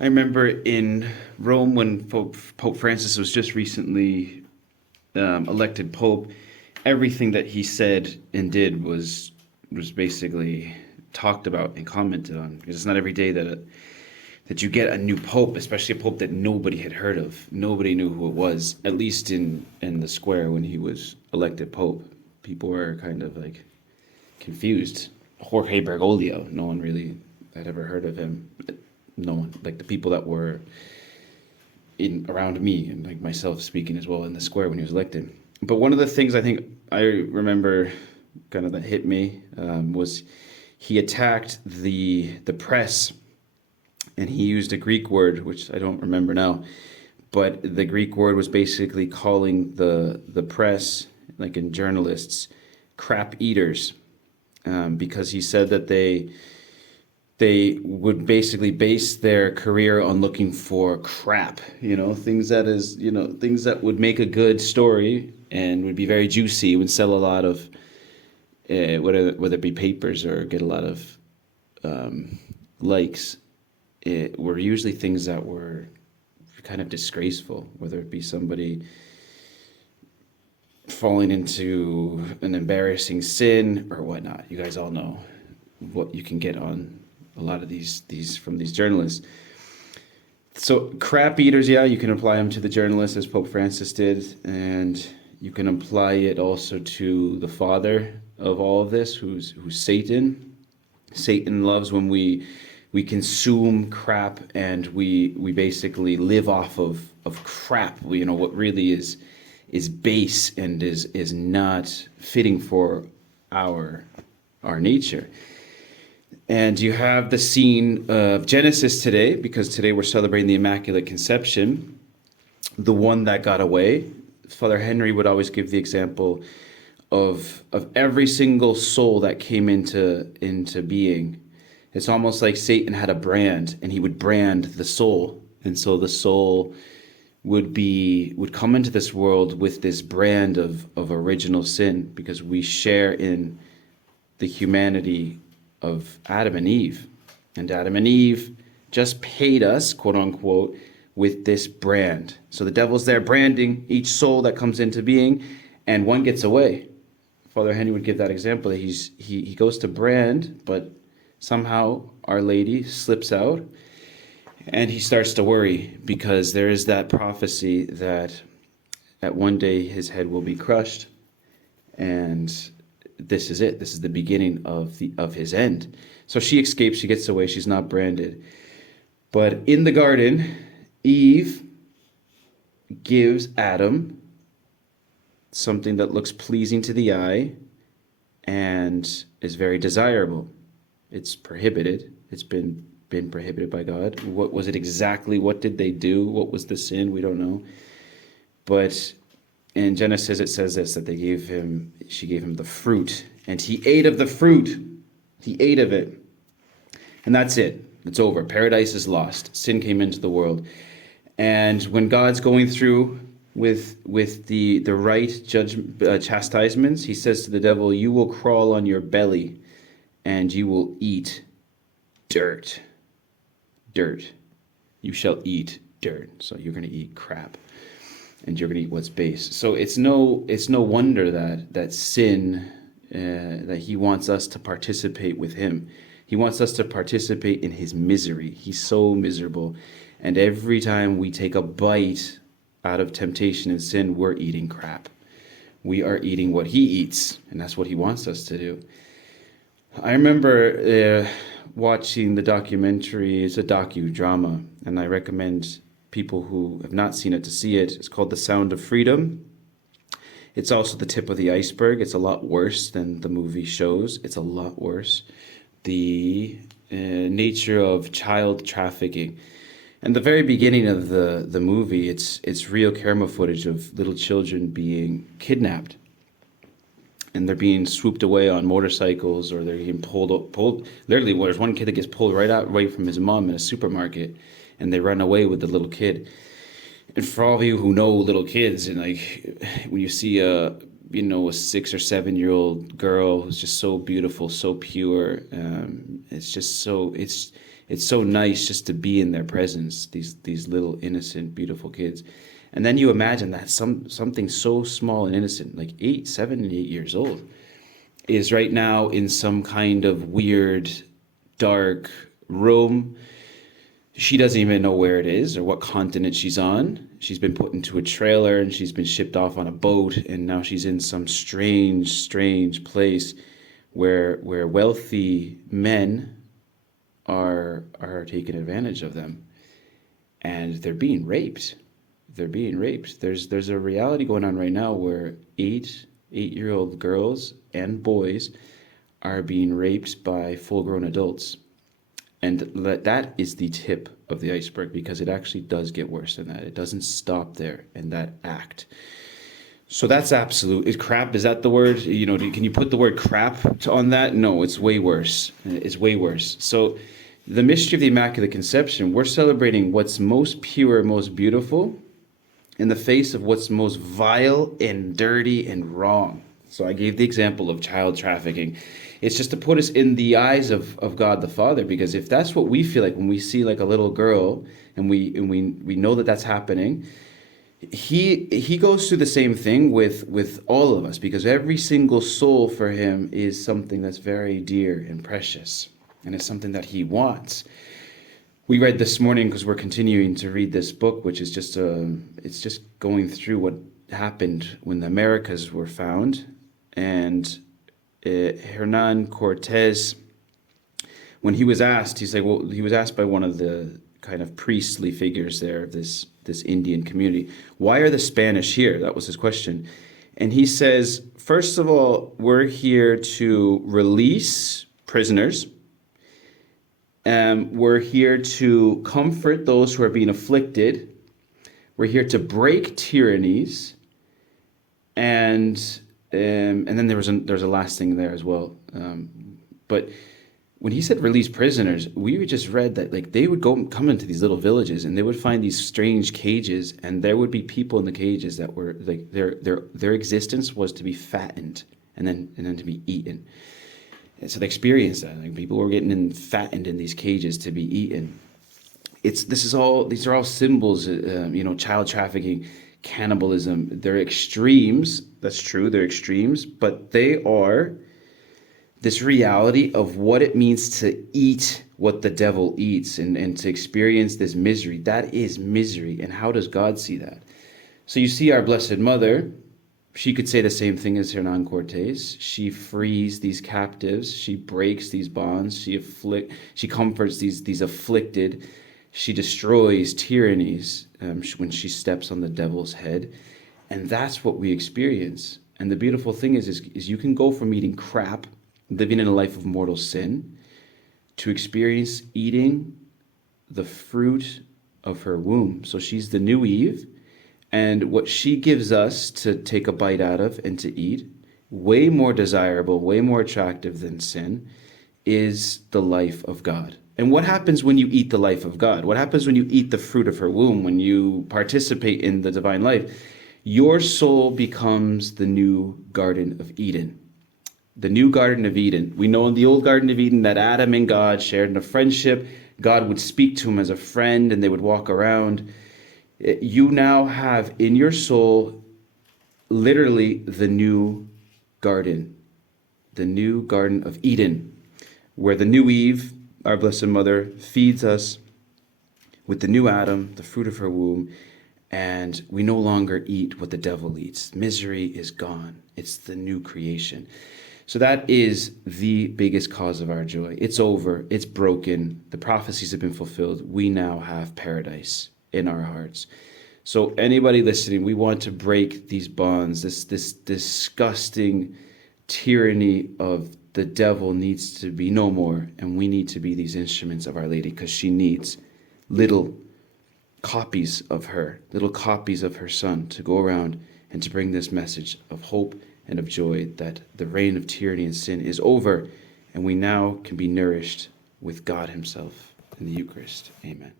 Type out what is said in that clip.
I remember in Rome when Pope Francis was just recently elected Pope, everything that he said and did was basically talked about and commented on. Because it's not every day that you get a new Pope, especially a Pope that nobody had heard of. Nobody knew who it was, at least in the square when he was elected Pope. People were kind of like confused. Jorge Bergoglio, no one really had ever heard of him. No one, like the people that were in around me and like myself speaking as well in the square when he was elected. But one of the things I think I remember kind of that hit me was he attacked the press, and he used a Greek word which I don't remember now, but the Greek word was basically calling the press, like in journalists, crap eaters, because he said that they would basically base their career on looking for crap, things that would make a good story and would be very juicy, would sell a lot of, whether it be papers or get a lot of likes. It were usually things that were kind of disgraceful, whether it be somebody falling into an embarrassing sin or whatnot. You guys all know what you can get on a lot of these from these journalists. So crap eaters, yeah, you can apply them to the journalists as Pope Francis did, and you can apply it also to the father of all of this, who's Satan. Satan loves when we consume crap and we basically live off of crap. What really is base and is not fitting for our nature. And you have the scene of Genesis today, because today we're celebrating the Immaculate Conception, the one that got away. Father Henry would always give the example of every single soul that came into being. It's almost like Satan had a brand, and he would brand the soul. And so the soul would come into this world with this brand of original sin, because we share in the humanity of Adam and Eve. And Adam and Eve just paid us, quote unquote, with this brand. So the devil's there branding each soul that comes into being, and one gets away. Father Henry would give that example. He goes to brand, but somehow Our Lady slips out, and he starts to worry, because there is that prophecy that at one day his head will be crushed, and this is it. This is the beginning of his end. So she escapes. She gets away. She's not branded. But in the garden, Eve gives Adam something that looks pleasing to the eye and is very desirable. It's prohibited. It's been prohibited by God. What was it exactly? What did they do? What was the sin? We don't know. But in Genesis, it says this, that she gave him the fruit, and he ate of the fruit. He ate of it. And that's it. It's over. Paradise is lost. Sin came into the world. And when God's going through with the right chastisements, he says to the devil, you will crawl on your belly and you will eat dirt. Dirt. You shall eat dirt. So you're going to eat crap. And you're going to eat what's base. So it's no wonder that sin, that he wants us to participate with him. He wants us to participate in his misery. He's so miserable. And every time we take a bite out of temptation and sin, we're eating crap. We are eating what he eats, and that's what he wants us to do. I remember watching the documentary. It's a docudrama, and I recommend people who have not seen it to see it. It's called The Sound of Freedom. It's also the tip of the iceberg. It's a lot worse than the movie shows. It's a lot worse. The nature of child trafficking. And the very beginning of the movie, it's real camera footage of little children being kidnapped. And they're being swooped away on motorcycles, or they're being pulled. Literally, there's one kid that gets pulled right out away from his mom in a supermarket, and they run away with the little kid. And for all of you who know little kids, and like when you see a 6 or 7 year old girl who's just so beautiful, so pure, it's It's so nice just to be in their presence, these little innocent, beautiful kids. And then you imagine that something so small and innocent, like 7 and 8 years old, is right now in some kind of weird, dark room. She doesn't even know where it is or what continent she's on. She's been put into a trailer and she's been shipped off on a boat, and now she's in some strange place where wealthy men are taking advantage of them, and they're being raped. There's a reality going on right now where 8-year-old girls and boys are being raped by full-grown adults. And that is the tip of the iceberg, because it actually does get worse than that. It doesn't stop there in that act. So that's absolute. Is crap, is that the word? Can you put the word crap on that? No, it's way worse. It's way worse. So the mystery of the Immaculate Conception, we're celebrating what's most pure, most beautiful in the face of what's most vile and dirty and wrong. So I gave the example of child trafficking. It's just to put us in the eyes of God the Father, because if that's what we feel like when we see like a little girl and we know that that's happening, he goes through the same thing with all of us, because every single soul for him is something that's very dear and precious, and it's something that he wants. We read this morning, because we're continuing to read this book, which is just it's just going through what happened when the Americas were found. And Hernan Cortez, when he was asked, he was asked by one of the kind of priestly figures there of this Indian community, why are the Spanish here? That was his question. And he says, first of all, we're here to release prisoners. We're here to comfort those who are being afflicted. We're here to break tyrannies. And then there's a last thing there as well. But when he said release prisoners, we just read that like they would come into these little villages and they would find these strange cages, and there would be people in the cages that were like their existence was to be fattened and then to be eaten. And so they experienced that. Like people were getting fattened in these cages to be eaten. These are all symbols, child trafficking, cannibalism. They're extremes. That's true. They're extremes, but they are this reality of what it means to eat what the devil eats and to experience this misery. That is misery. And how does God see that? So you see our Blessed Mother, she could say the same thing as Hernan Cortez. She frees these captives. She breaks these bonds. She comforts these afflicted. She destroys tyrannies when she steps on the devil's head. And that's what we experience. And the beautiful thing is you can go from eating crap, living in a life of mortal sin, to experience eating the fruit of her womb. So she's the new Eve. And what she gives us to take a bite out of and to eat, way more desirable, way more attractive than sin, is the life of God. And what happens when you eat the life of God? What happens when you eat the fruit of her womb, when you participate in the divine life? Your soul becomes the new Garden of Eden. The new Garden of Eden. We know in the old Garden of Eden that Adam and God shared in a friendship. God would speak to him as a friend and they would walk around. You now have in your soul literally the new garden of Eden, where the new Eve, our Blessed Mother, feeds us with the new Adam, the fruit of her womb, and we no longer eat what the devil eats. Misery is gone. It's the new creation. So that is the biggest cause of our joy. It's over. It's broken. The prophecies have been fulfilled. We now have paradise in our hearts. So anybody listening, we want to break these bonds. This disgusting tyranny of the devil needs to be no more, and we need to be these instruments of Our Lady, because she needs little copies of her, little copies of her Son, to go around and to bring this message of hope and of joy that the reign of tyranny and sin is over, and we now can be nourished with God himself in the Eucharist. Amen.